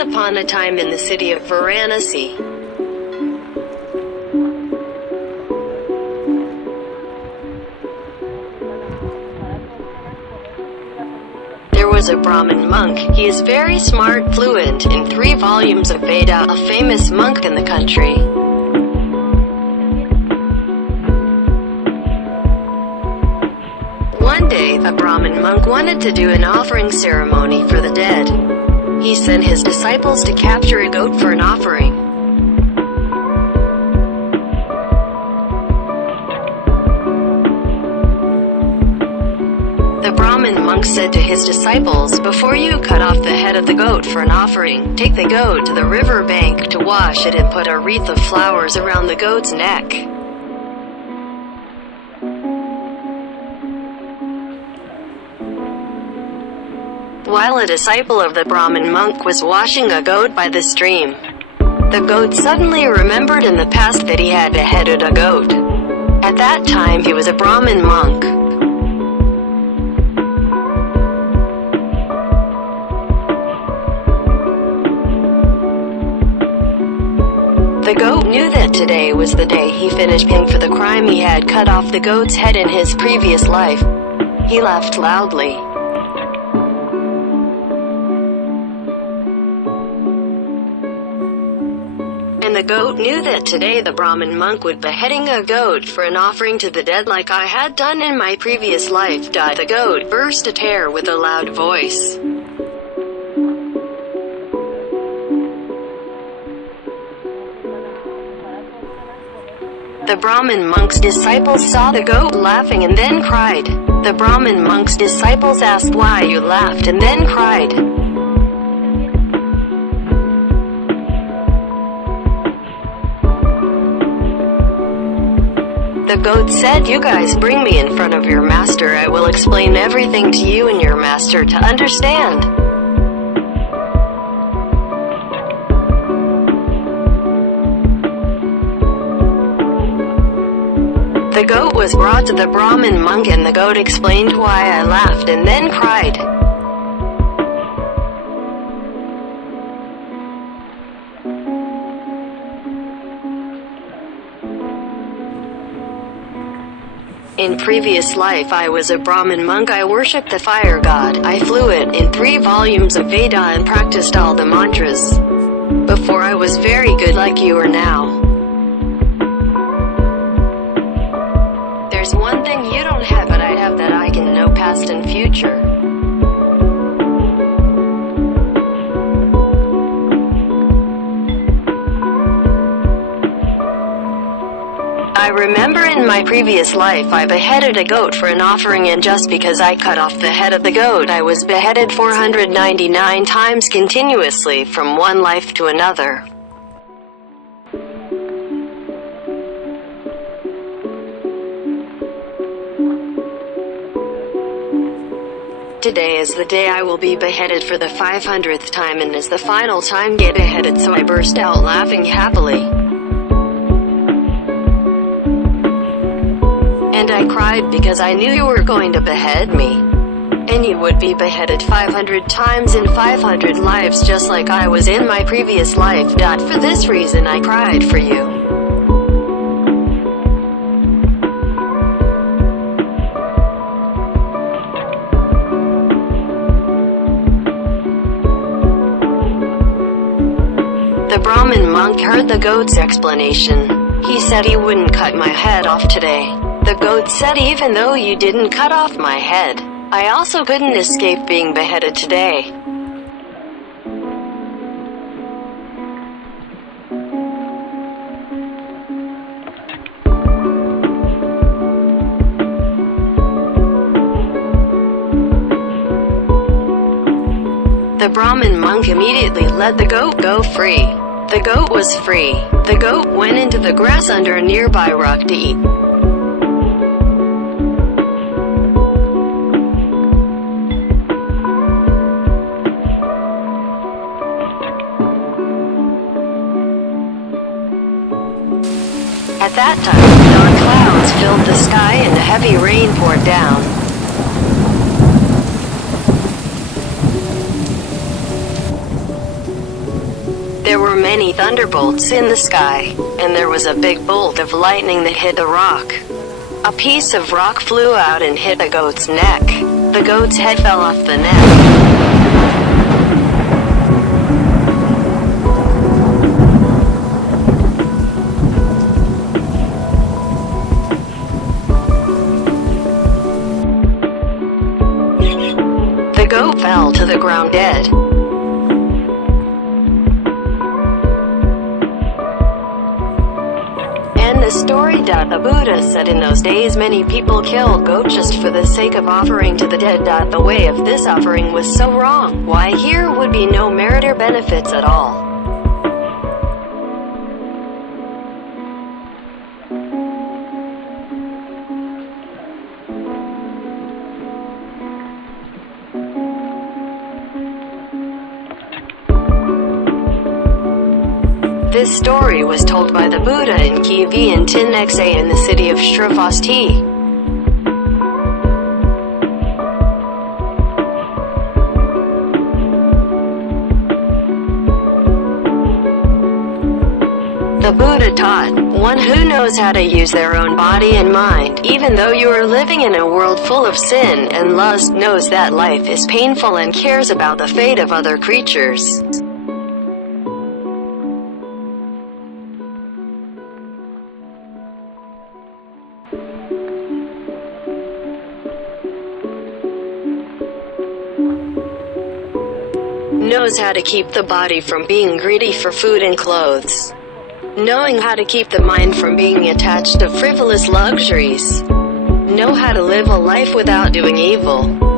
Once upon a time in the city of Varanasi, there was a Brahmin monk. He is very smart, fluent in 3 volumes of Veda, a famous monk in the country. One day, a Brahmin monk wanted to do an offering ceremony for the dead. He sent his disciples to capture a goat for an offering. The Brahmin monk said to his disciples, "Before you cut off the head of the goat for an offering, take the goat to the river bank to wash it and put a wreath of flowers around the goat's neck." While a disciple of the Brahmin monk was washing a goat by the stream, the goat suddenly remembered in the past that he had beheaded a goat. At that time he was a Brahmin monk. The goat knew that today was the day he finished paying for the crime he had cut off the goat's head in his previous life. He laughed loudly. And the goat knew that today the Brahmin monk would be beheading a goat for an offering to the dead like I had done in my previous life. The goat burst a tear with a loud voice. The Brahmin monk's disciples saw the goat laughing and then cried. The Brahmin monk's disciples asked why you laughed and then cried. The goat said, "You guys bring me in front of your master. I will explain everything to you and your master to understand." The goat was brought to the Brahmin monk and the goat explained why I laughed and then cried. In previous life I was a Brahmin monk. I worshipped the fire god. I fluent in 3 volumes of Veda and practiced all the mantras. Before I was very good like you are now. There's one thing you don't have but I have, that I can know past and future. I remember in my previous life I beheaded a goat for an offering, and just because I cut off the head of the goat I was beheaded 499 times continuously from one life to another. Today is the day I will be beheaded for the 500th time and is the final time get beheaded, so I burst out laughing happily. And I cried because I knew you were going to behead me. And you would be beheaded 500 times in 500 lives just like I was in my previous life. For this reason I cried for you. The Brahmin monk heard the goat's explanation. He said he wouldn't cut my head off today. The goat said, "Even though you didn't cut off my head, I also couldn't escape being beheaded today." The Brahmin monk immediately let the goat go free. The goat was free. The goat went into the grass under a nearby rock to eat. At that time, dark clouds filled the sky and a heavy rain poured down. There were many thunderbolts in the sky, and there was a big bolt of lightning that hit the rock. A piece of rock flew out and hit the goat's neck. The goat's head fell off the neck. The goat fell to the ground dead. And the story. The Buddha said in those days many people killed goat just for the sake of offering to the dead. The way of this offering was so wrong. Why, here would be no merit or benefits at all. This story was told by the Buddha in Kivi and Tinnexe in the city of Shrivasti. The Buddha taught, one who knows how to use their own body and mind, even though you are living in a world full of sin and lust, knows that life is painful and cares about the fate of other creatures. Knows how to keep the body from being greedy for food and clothes. Knowing how to keep the mind from being attached to frivolous luxuries. Know how to live a life without doing evil.